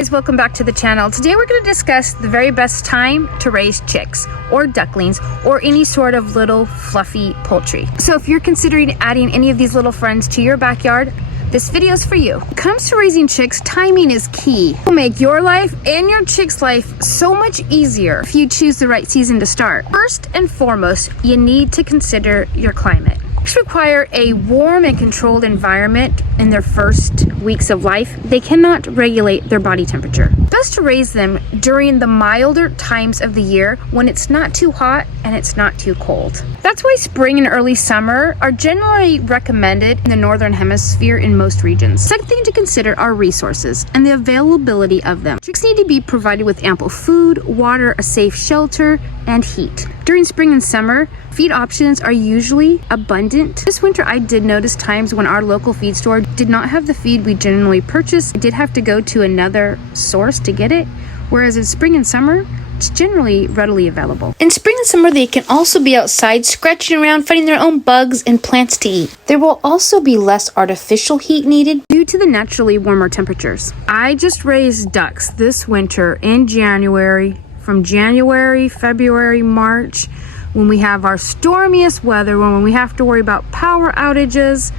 Guys, welcome back to the channel. Today we're going to discuss the very best time to raise chicks or ducklings or any sort of little fluffy poultry. So if you're considering adding any of these little friends to your backyard, this video is for you. When it comes to raising chicks, timing is key. It will make your life and your chick's life so much easier if you choose the right season to start. First and foremost, you need to consider your climate. Chicks require a warm and controlled environment in their first weeks of life. They cannot regulate their body temperature. Best to raise them during the milder times of the year when it's not too hot and it's not too cold. That's why spring and early summer are generally recommended in the northern hemisphere in most regions. Second thing to consider are resources and the availability of them. Chicks need to be provided with ample food, water, a safe shelter, and heat. During spring and summer, feed options are usually abundant. This winter, I did notice times when our local feed store did not have the feed we generally purchase. I did have to go to another source to get it, whereas in spring and summer, it's generally readily available. In spring and summer, they can also be outside scratching around, finding their own bugs and plants to eat. There will also be less artificial heat needed due to the naturally warmer temperatures. I just raised ducks this winter in January, from January, February, March, when we have our stormiest weather, when we have to worry about power outages.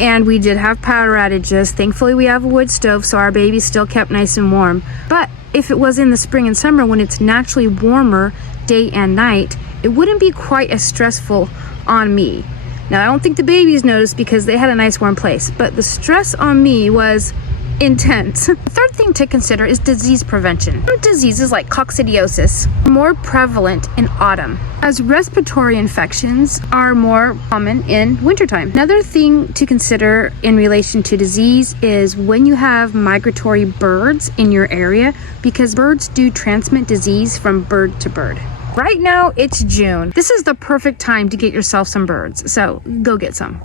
And we did have power outages. Thankfully, we have a wood stove, so our babies still kept nice and warm. But if it was in the spring and summer when it's naturally warmer day and night, it wouldn't be quite as stressful on me. Now, I don't think the babies noticed because they had a nice warm place, but the stress on me was intense. The third thing to consider is disease prevention. Some diseases like coccidiosis are more prevalent in autumn, as respiratory infections are more common in wintertime. Another thing to consider in relation to disease is when you have migratory birds in your area, because birds do transmit disease from bird to bird. Right now, it's June. This is the perfect time to get yourself some birds, so go get some.